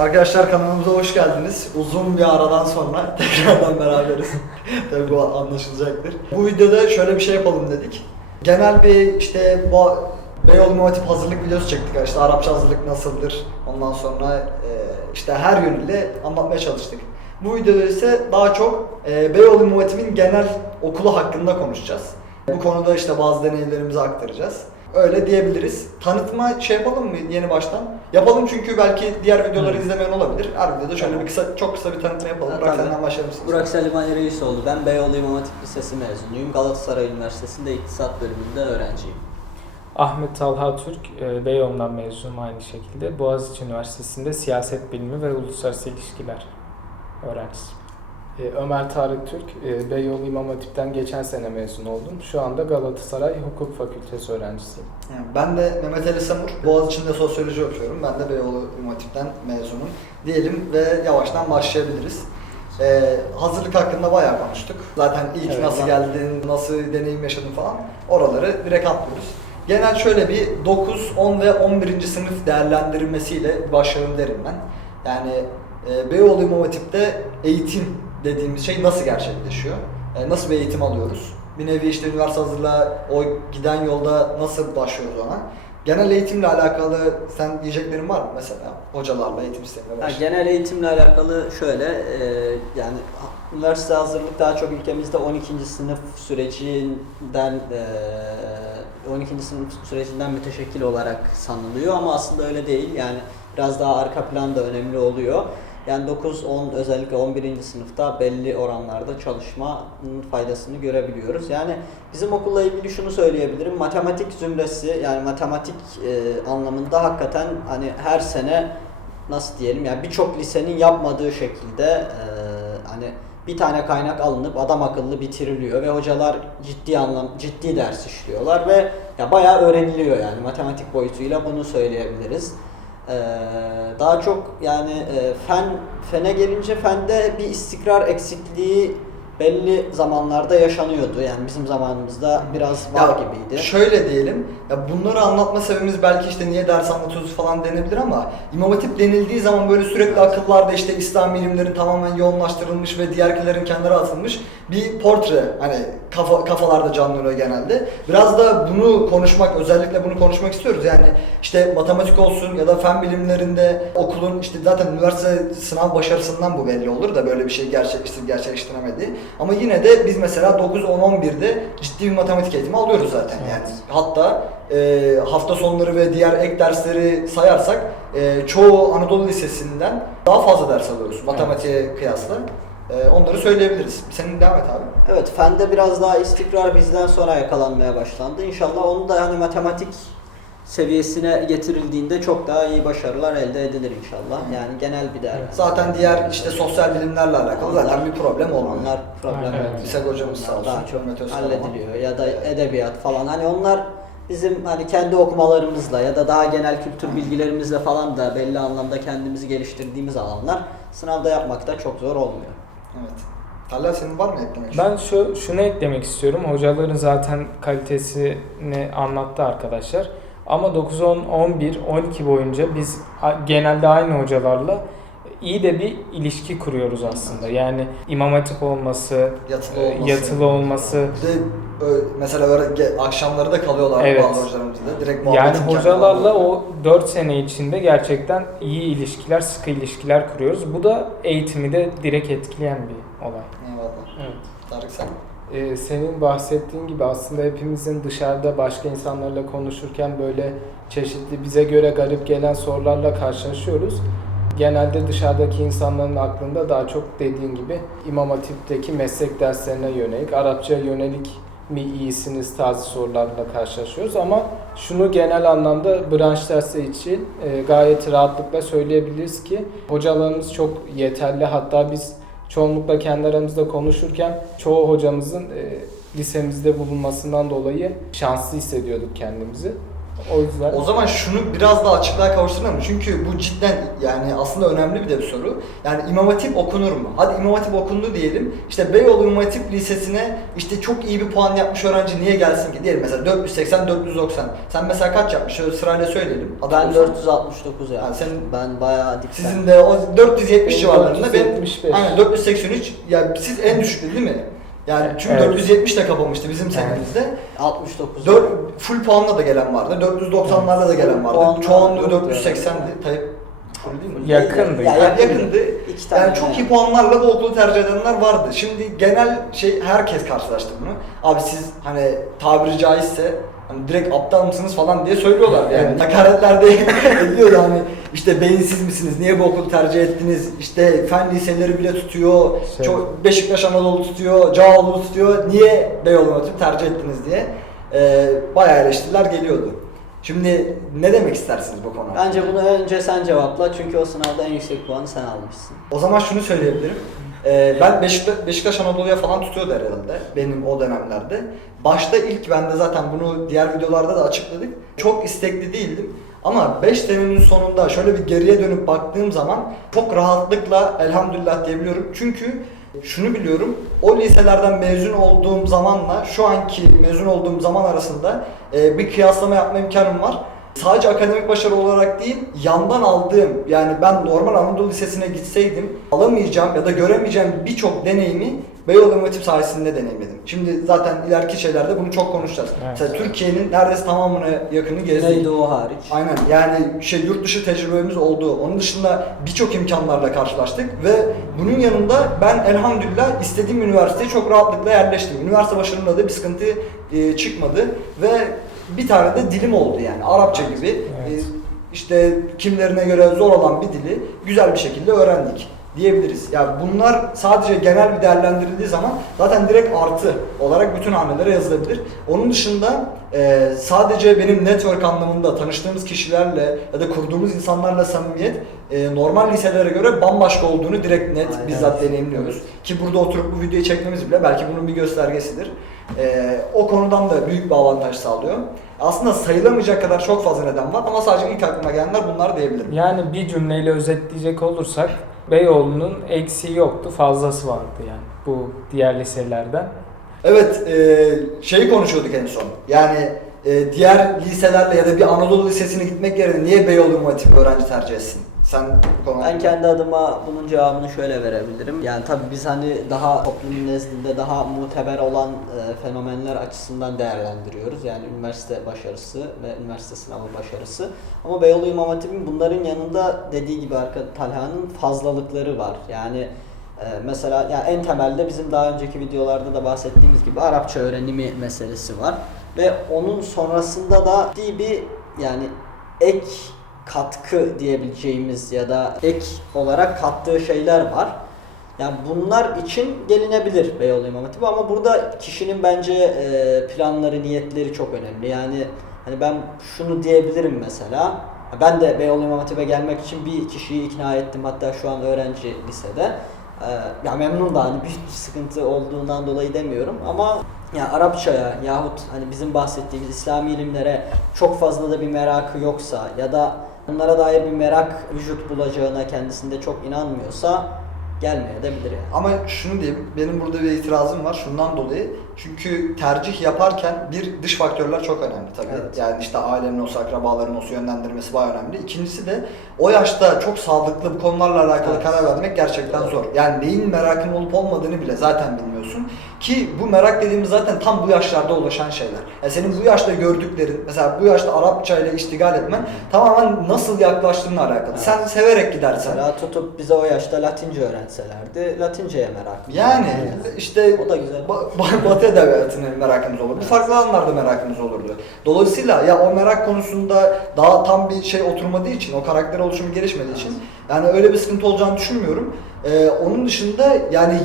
Arkadaşlar kanalımıza hoş geldiniz. Uzun bir aradan sonra tekrardan beraberiz. Tabii bu anlaşılacaktır. Bu videoda şöyle bir şey yapalım dedik. Genel bir işte bu Beyoğlu İmam Hatip hazırlık videosu çektik. İşte Arapça hazırlık nasıldır? Ondan sonra e, işte her yönüyle anlatmaya çalıştık. Bu videoda ise daha çok e, Beyoğlu İmam Hatip'in genel okulu hakkında konuşacağız. Bu konuda işte bazı deneyimlerimizi aktaracağız. Öyle diyebiliriz. Tanıtma şey yapalım mı yeni baştan? Yapalım çünkü belki diğer videoları izlemeyen olabilir. Her videoda şöyle bir kısa, çok kısa bir tanıtma yapalım. Ha, Burak tabii. senden başlar mısın? Burak Selim Ali Reisoğlu. Ben Beyoğlu İmam Hatip Lisesi mezunuyum. Galatasaray Üniversitesi'nde İktisat bölümünde öğrenciyim. Ahmet Talha Türk, e, Beyoğlu'ndan mezunum aynı şekilde. Boğaziçi Üniversitesi'nde siyaset bilimi ve uluslararası ilişkiler öğrencisiyim. E, Ömer Tarık Türk, e, Beyoğlu İmam Hatip'ten geçen sene mezun oldum. Şu anda Galatasaray Hukuk Fakültesi öğrencisiyim. Ben de Mehmet Ali Samur. Boğaziçi'nde sosyoloji okuyorum. Ben de Beyoğlu İmam Hatip'ten mezunum. Diyelim ve yavaştan başlayabiliriz. Ee, hazırlık hakkında bayağı konuştuk. Zaten ilk Evet, nasıl ben- geldin, nasıl deneyim yaşadın falan oraları direkt atlıyoruz. Genel şöyle bir 9, 10 ve 11. sınıf değerlendirilmesiyle başlayalım derim ben. Yani e, Beyoğlu İmam Hatip'te eğitim dediğimiz şey nasıl gerçekleşiyor? E, nasıl bir eğitim alıyoruz? Bir nevi işte üniversite hazırlığa o giden yolda nasıl başlıyoruz ona? Genel eğitimle alakalı sen diyeceklerin var mı mesela hocalarla eğitim sistemiyle Ha, başlayalım. genel eğitimle alakalı şöyle, e, yani üniversite hazırlık daha çok ülkemizde 12. sınıf sürecinden e, 12. sınıf sürecinden müteşekkil olarak sanılıyor ama aslında öyle değil. Yani biraz daha arka plan da önemli oluyor. Yani 9, 10 özellikle 11. sınıfta belli oranlarda çalışmanın faydasını görebiliyoruz. Yani bizim okulla ilgili şunu söyleyebilirim. Matematik zümresi yani matematik e, anlamında hakikaten hani her sene nasıl diyelim yani birçok lisenin yapmadığı şekilde e, hani bir tane kaynak alınıp adam akıllı bitiriliyor ve hocalar ciddi anlam ciddi ders işliyorlar ve ya bayağı öğreniliyor yani matematik boyutuyla bunu söyleyebiliriz. Ee, daha çok yani e, fen fene gelince fende bir istikrar eksikliği belli zamanlarda yaşanıyordu. Yani bizim zamanımızda biraz var Ya gibiydi. Şöyle diyelim, ya bunları anlatma sebebimiz belki işte niye ders anlatıyoruz falan denebilir ama İmam Hatip denildiği zaman böyle sürekli akıllarda işte İslam ilimlerin tamamen yoğunlaştırılmış ve diğerkilerin kenara atılmış bir portre hani kafa, kafalarda canlanıyor genelde. Biraz da bunu konuşmak, özellikle bunu konuşmak istiyoruz. Yani işte matematik olsun ya da fen bilimlerinde okulun işte zaten üniversite sınav başarısından bu belli olur da böyle bir şey gerçekleştir gerçekleştiremedi. Ama yine de biz mesela 9 10 11'de ciddi bir matematik eğitimi alıyoruz zaten yani. Hatta e, hafta sonları ve diğer ek dersleri sayarsak e, çoğu Anadolu Lisesi'nden daha fazla ders alıyoruz matematiğe kıyasla. E, onları söyleyebiliriz. Senin devam et abi. Evet, fende biraz daha istikrar bizden sonra yakalanmaya başlandı. İnşallah onu da hani matematik seviyesine getirildiğinde çok daha iyi başarılar elde edilir inşallah. Yani genel bir değer. Zaten diğer işte sosyal bilimlerle alakalı zaten bir problem olmuyor. Onlar problem Evet. Lisek hocamız sağ olsun. Daha çok hallediliyor ya da edebiyat falan. Hani onlar bizim hani kendi okumalarımızla ya da daha genel kültür bilgilerimizle falan da belli anlamda kendimizi geliştirdiğimiz alanlar sınavda yapmakta çok zor olmuyor. Evet. Talha senin var mı eklemek Ben şu şunu eklemek istiyorum. Hocaların zaten kalitesini anlattı arkadaşlar. Ama 9, 10, 11, 12 boyunca biz genelde aynı hocalarla iyi de bir ilişki kuruyoruz aslında. Yani imam hatip olması, Yatılı e, olması. yatılı olması. De ö, mesela akşamları da kalıyorlar Evet. bazı hocalarımız da. Direkt Yani hocalarla o 4 sene içinde gerçekten iyi ilişkiler, sıkı ilişkiler kuruyoruz. Bu da eğitimi de direkt etkileyen bir olay. Eyvallah. Evet. Tarık sen. Ee, senin bahsettiğin gibi aslında hepimizin dışarıda başka insanlarla konuşurken böyle çeşitli bize göre garip gelen sorularla karşılaşıyoruz. Genelde dışarıdaki insanların aklında daha çok dediğin gibi İmam Hatip'teki meslek derslerine yönelik, Arapça yönelik mi iyisiniz tarzı sorularla karşılaşıyoruz ama şunu genel anlamda branş dersleri için e, gayet rahatlıkla söyleyebiliriz ki hocalarımız çok yeterli hatta biz çoğunlukla kendi aramızda konuşurken çoğu hocamızın e, lisemizde bulunmasından dolayı şanslı hissediyorduk kendimizi. O yüzden O zaman şunu biraz daha açıklığa kavuşturalım mı? Çünkü bu cidden yani aslında önemli bir de bir soru. Yani İmam Hatip okunur mu? Hadi İmam Hatip okundu diyelim. İşte Beyoğlu İmam Hatip Lisesi'ne işte çok iyi bir puan yapmış öğrenci niye gelsin ki? Diyelim mesela 480 490. Sen mesela kaç yapmış? Şöyle sırayla söyleyelim. Ben Adam 469 ya. Ha, senin- ben bayağı dikkat. Sizin de o 470 Benim civarlarında. 475. aynen 483. Yani siz en düşüktü değil mi? Yani çünkü Evet. 470 de kapamıştı bizim senemizde. 69. 4 full puanla da gelen vardı. 490'larla da gelen vardı. puanla Çoğunluğu yoktu 480'di. Tayyip full değil mi? Yakındı. Ya, Yani yakındı. İki tane Yani çok iyi puanlarla bu okulu tercih edenler vardı. Şimdi genel şey herkes karşılaştı bunu. Abi siz hani tabiri caizse hani direkt aptal mısınız falan diye söylüyorlar yani. Hakaretler de ediyordu hani işte beyinsiz misiniz, niye bu okulu tercih ettiniz, işte fen liseleri bile tutuyor, Şey- çok Beşiktaş Anadolu tutuyor, Cağaloğlu tutuyor, niye Beyoğlu Hatip tercih ettiniz diye e, bayağı eleştiriler geliyordu. Şimdi ne demek istersiniz bu konu? Bence bunu önce sen cevapla çünkü o sınavda en yüksek puanı sen almışsın. O zaman şunu söyleyebilirim. Ee, ben Beşiktaş, Beşiktaş Anadolu'ya falan tutuyordu herhalde benim o dönemlerde. Başta ilk ben de zaten bunu diğer videolarda da açıkladık. Çok istekli değildim. Ama 5 senenin sonunda şöyle bir geriye dönüp baktığım zaman çok rahatlıkla elhamdülillah diyebiliyorum. Çünkü şunu biliyorum, o liselerden mezun olduğum zamanla şu anki mezun olduğum zaman arasında e, bir kıyaslama yapma imkanım var. Sadece akademik başarı olarak değil, yandan aldığım yani ben normal Anadolu Lisesi'ne gitseydim alamayacağım ya da göremeyeceğim birçok deneyimi Beyoğlu İmam Hatip sayesinde deneyimledim. Şimdi zaten ileriki şeylerde bunu çok konuşacağız. Evet. Mesela Türkiye'nin neredeyse tamamına yakını gezdik. Güneydoğu hariç. Aynen yani şey yurt dışı tecrübemiz oldu. Onun dışında birçok imkanlarla karşılaştık ve bunun yanında ben elhamdülillah istediğim üniversiteye çok rahatlıkla yerleştim. Üniversite başarımda da bir sıkıntı e, çıkmadı ve bir tane de dilim oldu yani Arapça gibi. Evet. E, işte kimlerine göre zor olan bir dili güzel bir şekilde öğrendik diyebiliriz. Yani bunlar sadece genel bir değerlendirildiği zaman zaten direkt artı olarak bütün hanelere yazılabilir. Onun dışında e, sadece benim network anlamında tanıştığımız kişilerle ya da kurduğumuz insanlarla samimiyet e, normal liselere göre bambaşka olduğunu direkt net Aynen. bizzat deneyimliyoruz. Ki burada oturup bu videoyu çekmemiz bile belki bunun bir göstergesidir. E, o konudan da büyük bir avantaj sağlıyor. Aslında sayılamayacak kadar çok fazla neden var ama sadece ilk aklıma gelenler bunlar diyebilirim. yani bir cümleyle özetleyecek olursak Beyoğlu'nun eksiği yoktu, fazlası vardı yani bu diğer liselerden. Evet, e, şeyi konuşuyorduk en son. Yani e, diğer liselerle ya da bir Anadolu Lisesi'ne gitmek yerine niye Beyoğlu Hatip öğrenci tercih etsin? Sen bu Ben kendi adıma bunun cevabını şöyle verebilirim. Yani tabii biz hani daha toplumun nezdinde daha muteber olan e, fenomenler açısından değerlendiriyoruz. Yani üniversite başarısı ve üniversite sınavı başarısı. Ama Beyoğlu İmam Hatip'in bunların yanında dediği gibi arka Talha'nın fazlalıkları var. Yani e, mesela yani en temelde bizim daha önceki videolarda da bahsettiğimiz gibi Arapça öğrenimi meselesi var. Ve onun sonrasında da bir yani ek katkı diyebileceğimiz ya da ek olarak kattığı şeyler var. Yani bunlar için gelinebilir Beyoğlu İmam Hatip'e ama burada kişinin bence e, planları, niyetleri çok önemli. Yani hani ben şunu diyebilirim mesela. Ben de Beyoğlu İmam Hatip'e gelmek için bir kişiyi ikna ettim. Hatta şu an öğrenci lisede. Ee, ya memnun da hani bir sıkıntı olduğundan dolayı demiyorum ama ya Arapçaya yahut hani bizim bahsettiğimiz İslami ilimlere çok fazla da bir merakı yoksa ya da bunlara dair bir merak vücut bulacağına kendisinde çok inanmıyorsa gelmeyebilir yani. Ama şunu diyeyim, benim burada bir itirazım var şundan dolayı. Çünkü tercih yaparken bir dış faktörler çok önemli tabii. Evet. Yani işte ailenin olsa, akrabaların olsa yönlendirmesi bayağı önemli. İkincisi de o yaşta çok sağlıklı bu konularla alakalı Evet. karar vermek gerçekten zor. Yani neyin merakın olup olmadığını bile zaten bilmiyorsun. Ki bu merak dediğimiz zaten tam bu yaşlarda ulaşan şeyler. Yani senin bu yaşta gördüklerin, mesela bu yaşta Arapça ile iştigal etmen tamamen nasıl yaklaştığınla alakalı. Evet. Sen severek gidersen. Mesela tutup bize o yaşta Latince öğrenselerdi Latinceye meraklı. Yani işte O da güzel. Ba- ba- edebiyatına merakımız olurdu. Farklı alanlarda merakımız olurdu. Dolayısıyla ya o merak konusunda daha tam bir şey oturmadığı için, o karakter oluşumu gelişmediği için yani öyle bir sıkıntı olacağını düşünmüyorum. Ee, onun dışında yani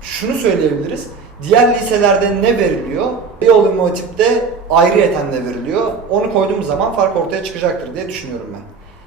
şunu söyleyebiliriz. Diğer liselerde ne veriliyor? Beyoğlu İmam Hatip'te ayrıyeten ne veriliyor? Onu koyduğumuz zaman fark ortaya çıkacaktır diye düşünüyorum ben.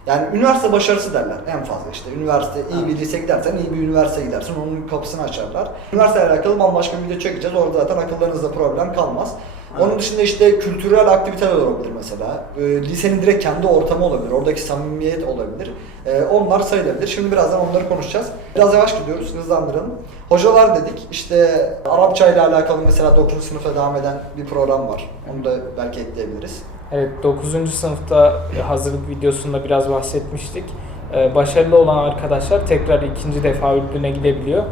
Yani üniversite başarısı derler en fazla işte. Üniversite iyi bir lise gidersen iyi bir üniversiteye gidersin. Onun kapısını açarlar. Üniversiteyle alakalı bambaşka bir video çekeceğiz. Orada zaten akıllarınızda problem kalmaz. Onun dışında işte kültürel aktiviteler olabilir mesela. Ee, lisenin direkt kendi ortamı olabilir. Oradaki samimiyet olabilir. Ee, onlar sayılabilir. Şimdi birazdan onları konuşacağız. Biraz yavaş gidiyoruz, hızlandıralım. Hocalar dedik. İşte Arapça ile alakalı mesela 9. sınıfta devam eden bir program var. Onu da belki ekleyebiliriz. Evet 9. sınıfta hazırlık videosunda biraz bahsetmiştik. Ee, Başarılı olan arkadaşlar tekrar ikinci defa Ürdün'e gidebiliyor.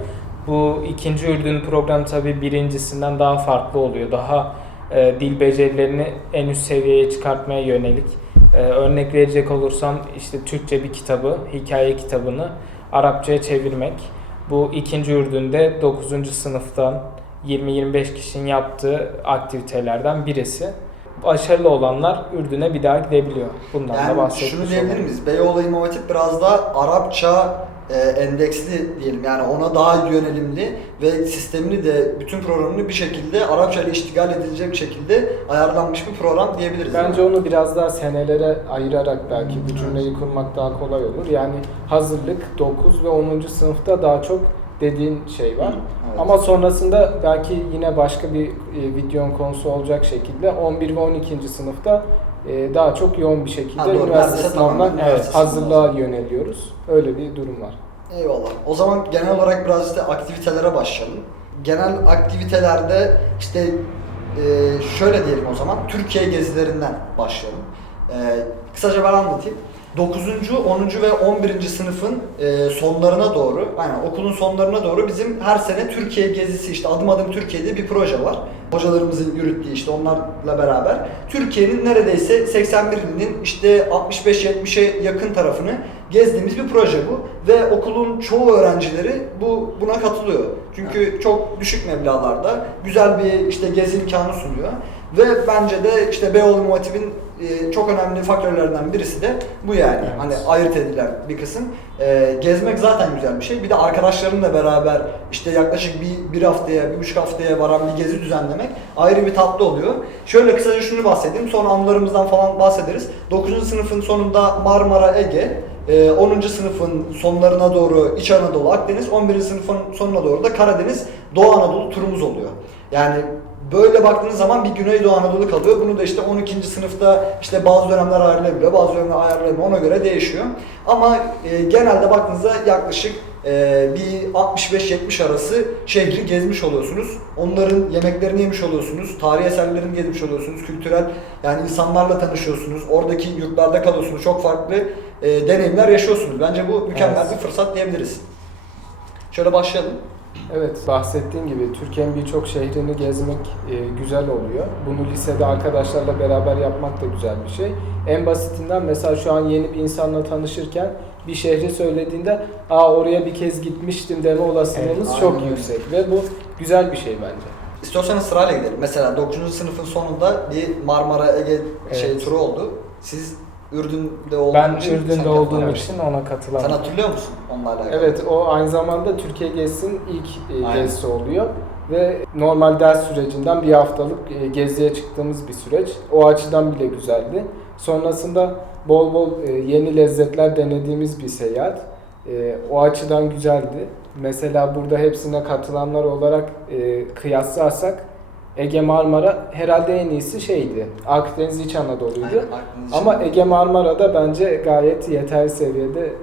Bu ikinci Ürdün programı tabii birincisinden daha farklı oluyor. Daha e, dil becerilerini en üst seviyeye çıkartmaya yönelik. Ee, örnek verecek olursam işte Türkçe bir kitabı, hikaye kitabını Arapçaya çevirmek. Bu ikinci Ürdün'de 9. sınıftan 20-25 kişinin yaptığı aktivitelerden birisi. Başarılı olanlar Ürdün'e bir daha gidebiliyor. Bundan da Yani bahsetmiş şunu diyebilir miyiz? Beyoğlu İmam Hatip biraz da Arapça e, endeksli diyelim. Yani ona daha yönelimli ve sistemini de bütün programını bir şekilde Arapça ile iştigal edilecek şekilde ayarlanmış bir program diyebiliriz. Bence onu biraz daha senelere ayırarak belki bu cümleyi kurmak daha kolay olur. Yani hazırlık 9 ve 10. sınıfta daha çok dediğin şey var. Evet. Ama sonrasında belki yine başka bir e, videonun konusu olacak şekilde 11 ve 12. sınıfta e, daha çok yoğun bir şekilde Ha, doğru. üniversite sınavına evet, hazırlığa yöneliyoruz. Öyle bir durum var. Eyvallah. O zaman genel olarak biraz işte aktivitelere başlayalım. Genel aktivitelerde işte e, şöyle diyelim o zaman Türkiye gezilerinden başlayalım. E, kısaca ben anlatayım. 9. 10. ve 11. sınıfın e, sonlarına doğru, yani okulun sonlarına doğru bizim her sene Türkiye gezisi işte adım adım Türkiye'de bir proje var. Hocalarımızın yürüttüğü işte onlarla beraber Türkiye'nin neredeyse 81 ilinin işte 65-70'e yakın tarafını gezdiğimiz bir proje bu ve okulun çoğu öğrencileri bu buna katılıyor. Çünkü çok düşük meblağlarda güzel bir işte gezi imkanı sunuyor. Ve bence de işte Beyoğlu İmam Hatip'in e, çok önemli faktörlerinden birisi de bu yani. Evet. Hani ayırt edilen bir kısım. E, gezmek zaten güzel bir şey. Bir de arkadaşlarınla beraber işte yaklaşık bir, bir haftaya, bir buçuk haftaya varan bir gezi düzenlemek ayrı bir tatlı oluyor. Şöyle kısaca şunu bahsedeyim. Sonra anılarımızdan falan bahsederiz. 9. sınıfın sonunda Marmara, Ege, ee, 10. sınıfın sonlarına doğru İç Anadolu, Akdeniz, 11. sınıfın sonuna doğru da Karadeniz, Doğu Anadolu turumuz oluyor. Yani böyle baktığınız zaman bir Güneydoğu Anadolu kalıyor. Bunu da işte 12. sınıfta işte bazı dönemler ayarlayabiliyor, bazı dönemler ayarlayamıyor. Ona göre değişiyor. Ama e, genelde baktığınızda yaklaşık e, bir 65-70 arası şehri gezmiş oluyorsunuz. Onların yemeklerini yemiş oluyorsunuz. Tarihi eserlerini gezmiş oluyorsunuz. Kültürel yani insanlarla tanışıyorsunuz. Oradaki yurtlarda kalıyorsunuz. Çok farklı e, deneyimler yaşıyorsunuz. Bence bu mükemmel Evet. bir fırsat diyebiliriz. Şöyle başlayalım. Evet, bahsettiğin gibi Türkiye'nin birçok şehrini gezmek e, güzel oluyor. Bunu lisede arkadaşlarla beraber yapmak da güzel bir şey. En basitinden mesela şu an yeni bir insanla tanışırken bir şehri söylediğinde aa oraya bir kez gitmiştim deme olasılığımız Evet, çok yüksek ve bu güzel bir şey bence. İstiyorsanız sırayla gidelim. Mesela 9. sınıfın sonunda bir Marmara Ege şey Evet. turu oldu. Siz Ürdün'de olduğunuz Ben için sen Ürdün'de olduğum katılamıyorsun. için ona Sen katılamadım. hatırlıyor musun onunla alakalı? Evet, o aynı zamanda Türkiye Gezisi'nin ilk e, Aynen. gezisi oluyor ve normal ders sürecinden bir haftalık e, geziye çıktığımız bir süreç. O açıdan bile güzeldi. Sonrasında bol bol e, yeni lezzetler denediğimiz bir seyahat. E, O açıdan güzeldi. Mesela burada hepsine katılanlar olarak e, kıyaslarsak Ege Marmara herhalde en iyisi şeydi. Akdeniz İç Anadolu'ydu. Aynen, Akdeniz. Ama Ege Marmara'da bence gayet yeterli seviyede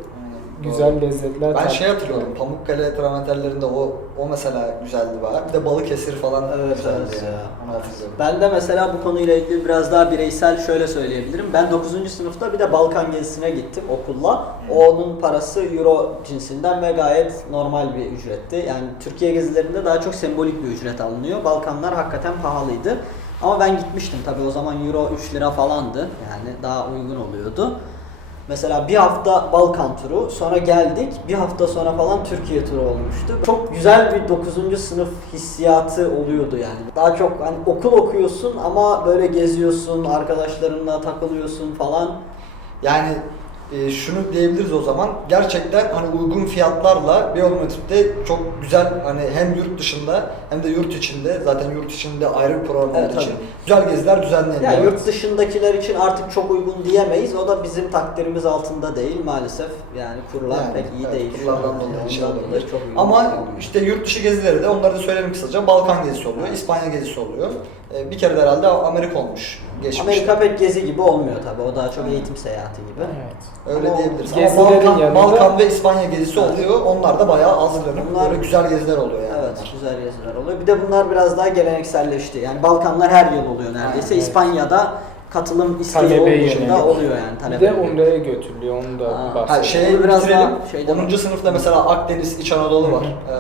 güzel lezzetler Ben şey hatırlıyorum. Pamukkale travertenlerinde o o mesela güzeldi bayağı. Bir de Balıkesir falan Evet, güzeldi evet yani. ya. Onu hatırlıyorum. Ben de mesela bu konuyla ilgili biraz daha bireysel şöyle söyleyebilirim. Ben 9. sınıfta bir de Balkan gezisine gittim okulla. Onun parası euro cinsinden ve gayet normal bir ücretti. Yani Türkiye gezilerinde daha çok sembolik bir ücret alınıyor. Balkanlar hakikaten pahalıydı. Ama ben gitmiştim tabii o zaman euro 3 lira falandı. Yani daha uygun oluyordu. Mesela bir hafta Balkan turu, sonra geldik. Bir hafta sonra falan Türkiye turu olmuştu. Çok güzel bir 9. sınıf hissiyatı oluyordu yani. Daha çok hani okul okuyorsun ama böyle geziyorsun, arkadaşlarınla takılıyorsun falan. Yani e, şunu diyebiliriz o zaman. Gerçekten hani uygun fiyatlarla Beyoğlu Metrik'te çok güzel hani hem yurt dışında hem de yurt içinde zaten yurt içinde ayrı bir program Evet, olduğu için güzel geziler düzenleniyor. Yani yurt dışındakiler için artık çok uygun diyemeyiz. O da bizim takdirimiz altında değil maalesef. Yani kurlar Yani, pek iyi evet, değil. kurlardan an. dolayı şey Ondan olabilir. çok Ama işte yurt dışı gezileri de onları da söyleyelim kısaca. Balkan gezisi oluyor, İspanya gezisi oluyor. E, bir kere de herhalde Amerika olmuş geçmişte. Amerika pek gezi gibi olmuyor tabi. O daha çok eğitim seyahati gibi. Evet. Öyle Ama diyebiliriz. Ama gezilerin Balkan, yanında- Balkan ve İspanya gezisi Evet. oluyor. Onlar da bayağı hazırlanıp Bunlar- böyle güzel geziler oluyor yani. Evet, güzel geziler oluyor. Bir de bunlar biraz daha gelenekselleşti. Yani Balkanlar her yıl oluyor neredeyse. Evet. İspanya'da katılım isteği Talebe yönelik. oluyor yani Bir talebe. de yönelik. Umre'ye götürülüyor onu da Ha, bahsedelim. şey biraz bitirelim. daha şeyde 10. bak- sınıfta mesela Akdeniz, İç Anadolu var. Ee,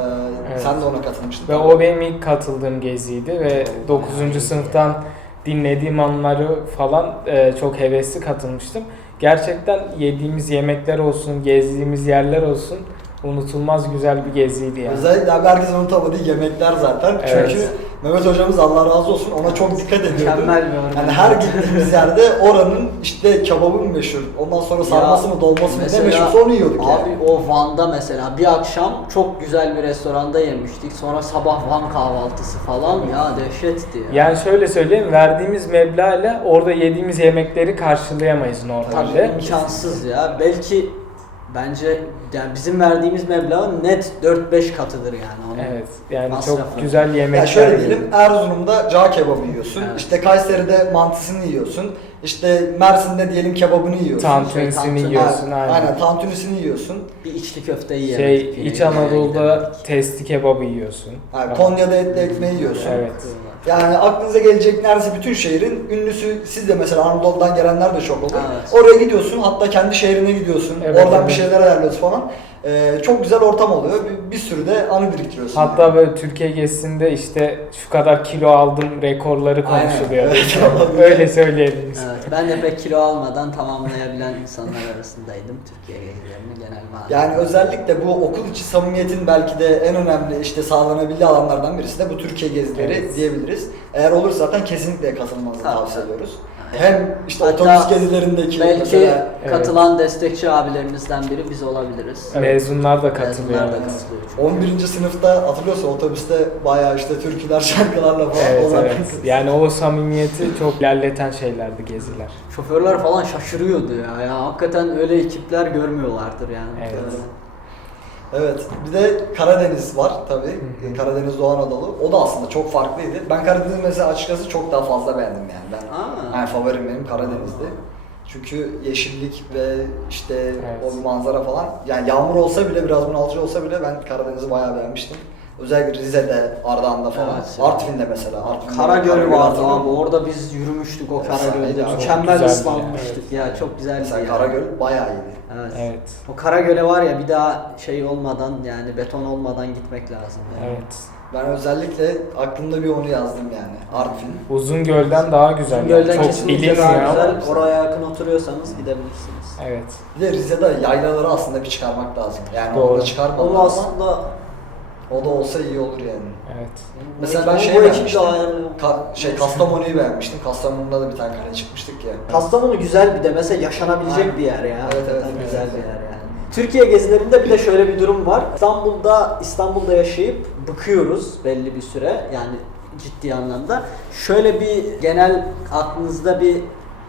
Evet. Sen de ona katılmıştın. Ve o benim ilk katıldığım geziydi ve 9. sınıftan dinlediğim anları falan e, çok hevesli katılmıştım. Gerçekten yediğimiz yemekler olsun, gezdiğimiz yerler olsun unutulmaz güzel bir geziydi yani. Özellikle abi herkesin unutamadığı yemekler zaten. Evet. Çünkü Mehmet hocamız Allah razı olsun ona çok dikkat ediyordu. Mükemmel bir örnek. Yani her gittiğimiz yerde oranın işte kebabı mı meşhur, ondan sonra sarması mı, dolması mı ne Mesela- meşhursa onu yiyorduk yani. Abi o Van'da mesela bir akşam çok güzel bir restoranda yemiştik. Sonra sabah Van kahvaltısı falan ya dehşetti ya. Yani şöyle söyleyeyim, verdiğimiz meblağla orada yediğimiz yemekleri karşılayamayız Tabii normalde. imkansız ya. Belki bence yani bizim verdiğimiz meblağın net 4-5 katıdır yani. Onun Evet, yani masrafı. çok güzel yemekler. Ya şöyle diyelim Erzurum'da cağ kebabı yiyorsun. Evet. işte Kayseri'de mantısını yiyorsun. İşte Mersin'de diyelim kebabını yiyorsun. Tantunisini Tantuni. yiyorsun Ha, aynen. Aynen tantunisini yiyorsun. bir içli köfte yiyelim. Şey, İç Anadolu'da testi kebabı yiyorsun. Falan. Konya'da etli ekmeği yiyorsun. Evet. Yani aklınıza gelecek neredeyse bütün şehrin ünlüsü siz de mesela Anadolu'dan gelenler de çok olur. Evet. Oraya gidiyorsun hatta kendi şehrine gidiyorsun. Evet, Oradan evet. bir şeyler ayarlıyorsun falan. Ee, çok güzel ortam oluyor. Bir, bir sürü de anı biriktiriyorsun. Hatta yani. böyle Türkiye gezisinde işte şu kadar kilo aldım rekorları Aynen. konuşuluyor. Evet. Öyle söyleyelim. biz. Evet, ben de pek kilo almadan tamamlayabilen insanlar arasındaydım Türkiye gezilerini genel manada. Yani özellikle bu okul içi samimiyetin belki de en önemli işte sağlanabildiği alanlardan birisi de bu Türkiye gezileri Evet. diyebiliriz. Eğer olur zaten kesinlikle katılmanızı tavsiye ediyoruz. Hem işte Hatta otobüs gezilerindeki Belki mesela Evet. katılan destekçi abilerimizden biri biz olabiliriz. Mezunlar da katılıyor. Mezunlar da katılıyor. çünkü. 11. sınıfta hatırlıyorsun otobüste bayağı işte türküler şarkılarla falan Evet olan evet. Yani o samimiyeti çok ilerleten şeylerdi geziler. Şoförler falan şaşırıyordu ya. ya. Hakikaten öyle ekipler görmüyorlardır yani. Evet. muhtemelen. Evet. Bir de Karadeniz var tabii. hı. Karadeniz Doğu Anadolu. O da aslında çok farklıydı. Ben Karadeniz'i mesela açıkçası çok daha fazla beğendim yani. Ben Aa. yani favorim benim Karadeniz'di. Çünkü yeşillik ve işte Evet. o manzara falan. Yani yağmur olsa bile biraz bunaltıcı olsa bile ben Karadeniz'i bayağı beğenmiştim. Özellikle Rize'de, Ardahan'da falan. Evet, ya. Artvin'de mesela. Artvin'de Karagöl vardı musun? Orada biz yürümüştük o Karagöl'de. abi. Mükemmel Çok güzeldi ıslanmıştık ya, ya. Çok güzeldi Mesela ya. Karagöl bayağı iyiydi. Evet. Evet. O Karagöl'e var ya bir daha şey olmadan yani beton olmadan gitmek lazım. Yani. Evet. Ben özellikle aklımda bir onu yazdım yani. Artvin. Uzun Göl'den daha güzel. yani. Gölden Çok kesinlikle daha ama. güzel. Oraya yakın oturuyorsanız gidebilirsiniz. Evet. Bir de Rize'de yaylaları aslında bir çıkarmak lazım. Yani Doğru. onu da çıkarmadı Ama ama aslında o da olsa iyi olur yani. Evet. Mesela ben Bu şey beğenmiştim. Ka- şey Kastamonu'yu beğenmiştim. Kastamonu'da da bir tane kale çıkmıştık ya. Kastamonu güzel bir de mesela yaşanabilecek Aynen. bir yer ya. Evet, evet, Hakikaten evet, güzel evet. bir yer yani. Türkiye gezilerinde bir de şöyle bir durum var. İstanbul'da İstanbul'da yaşayıp bıkıyoruz belli bir süre yani ciddi anlamda. Şöyle bir genel aklınızda bir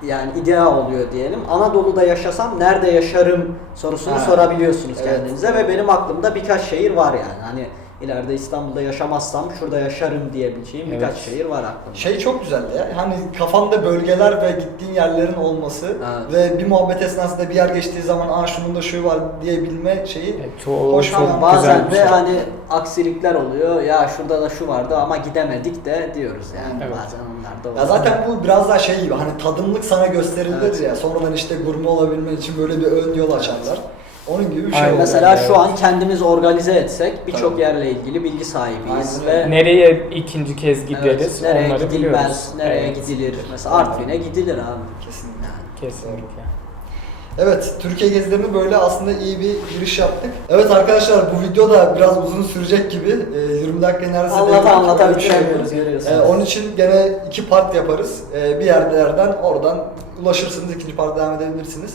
yani idea oluyor diyelim. Anadolu'da yaşasam nerede yaşarım sorusunu Ha. sorabiliyorsunuz Evet. kendinize ve benim aklımda birkaç şehir var yani. Hani ileride İstanbul'da yaşamazsam şurada yaşarım diyebileceğim birkaç Evet. şehir var aklımda. Şey çok güzeldi ya. Hani kafanda bölgeler ve gittiğin yerlerin olması Evet. ve bir muhabbet esnasında bir yer geçtiği zaman aa şunun da şu var diyebilme şeyi. Evet, çoğu Hoş çok Bazen güzel bir de şey. hani aksilikler oluyor. Ya şurada da şu vardı ama gidemedik de diyoruz yani. Evet. Bazen onlar da var. Ya zaten bu biraz daha şey gibi hani tadımlık sana gösterilir Evet. ya. Sonradan işte gurme olabilmen için böyle bir ön yol açarlar. Onun gibi bir şey Aynen. Mesela Evet. şu an kendimiz organize etsek birçok Tabii. yerle ilgili bilgi sahibiyiz Aynen ve Nereye ikinci kez evet, gideriz nereye onları gidilmez, biliyoruz. nereye Evet. gidilir. Mesela Artvin'e gidilir abi. Kesinlikle. Kesinlikle. Evet, Türkiye gezilerini böyle aslında iyi bir giriş yaptık. Evet arkadaşlar bu video da biraz uzun sürecek gibi. Ee, 20 dakika neredeyse Anlata dedik. anlata bitiremiyoruz görüyorsunuz. Ee, onun için gene iki part yaparız. Ee, bir yerlerden oradan ulaşırsınız, ikinci part devam edebilirsiniz.